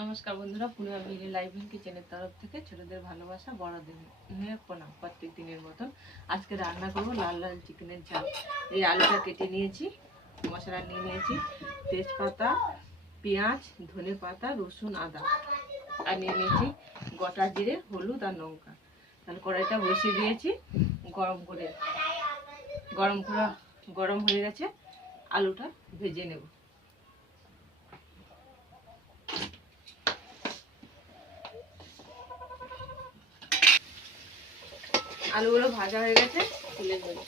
নমস্কার বন্ধুরা, পূর্ণিমা মিলি লাইভ কিচেনের তরফ থেকে ছোটদের ভালোবাসা বড়দের প্রণাম। প্রত্যেক দিনের মতন আজকে রান্না করব লাল লাল চিকেনের ঝাল। এই আলুটা কেটে নিয়েছি, মশলা নিয়ে নিয়েছি, তেজপাতা, পেঁয়াজ, ধনে পাতা, রসুন, আদা, আর নিয়ে নিয়েছি গোটা জিরে, হলুদ আর লঙ্কা। তাহলে কড়াইটা বসিয়ে দিয়েছি গরম হয়ে গেছে, আলুটা ভেজে নেব। আলুগুলো ভাজা হয়ে গেছে, তুলে নেব।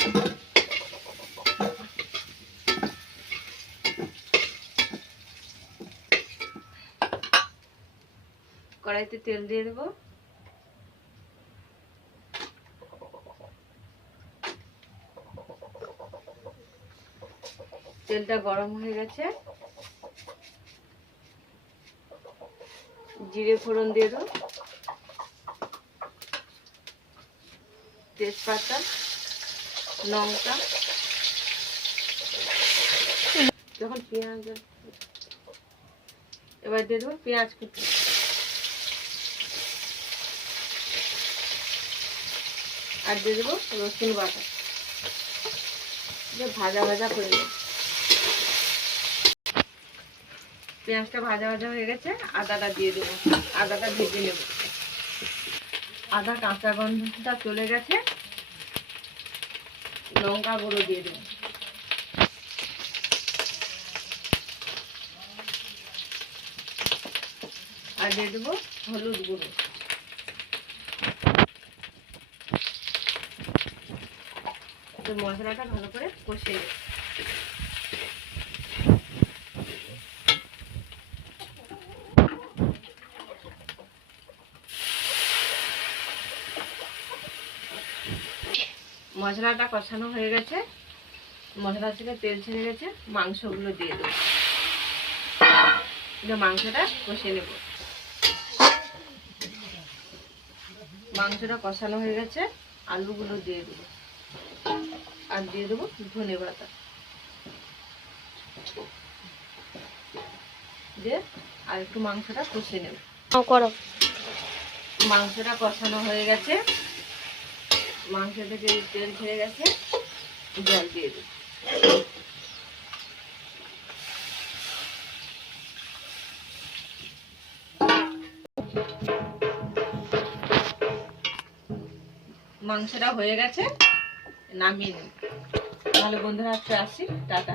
কড়াইতে তেল দিয়ে দেবো। তেলটা গরম হয়ে গেছে, জিরে ফোড়ন দিয়ে দেবো, তেজপাতা, লঙ্কা, যখন পেঁয়াজ, এবার দিয়ে দেবো পেঁয়াজ কুচি, আর দিয়ে দেবো রসুন বাটা। ভাজা ভাজা করে নেব। পেঁয়াজটা ভাজা ভাজা হয়ে গেছে, আদাটা দিয়ে দেবো, আদাটা ভেজে নেব। আদা কাঁচা গন্ধটা চলে গেছে, লঙ্কা গুঁড়ো দিয়ে দেবো, আর দিয়ে দেবো হলুদ গুঁড়ো। মশলাটা ভালো করে কষিয়ে দেবো। মশলাটা কষানো হয়ে গেছে, মশলা থেকে তেল ছেড়ে গেছে, মাংসগুলো দিয়ে দেবো। মাংসটা কষিয়ে নেব। মাংসটা কষানো হয়ে গেছে, আলুগুলো দিয়ে দেবো, আর দিয়ে দেবো ধনে পাতা দিয়ে আর একটু মাংসটা কষিয়ে নেব। মাংসটা কষানো হয়ে গেছে, মাংস থেকে তেল ছেড়ে গেছে, জল দিয়ে দেব। মাংসটা হয়ে গেছে, নামিয়ে নেব। তাহলে বন্ধুরা আজকে আসি, টাটা।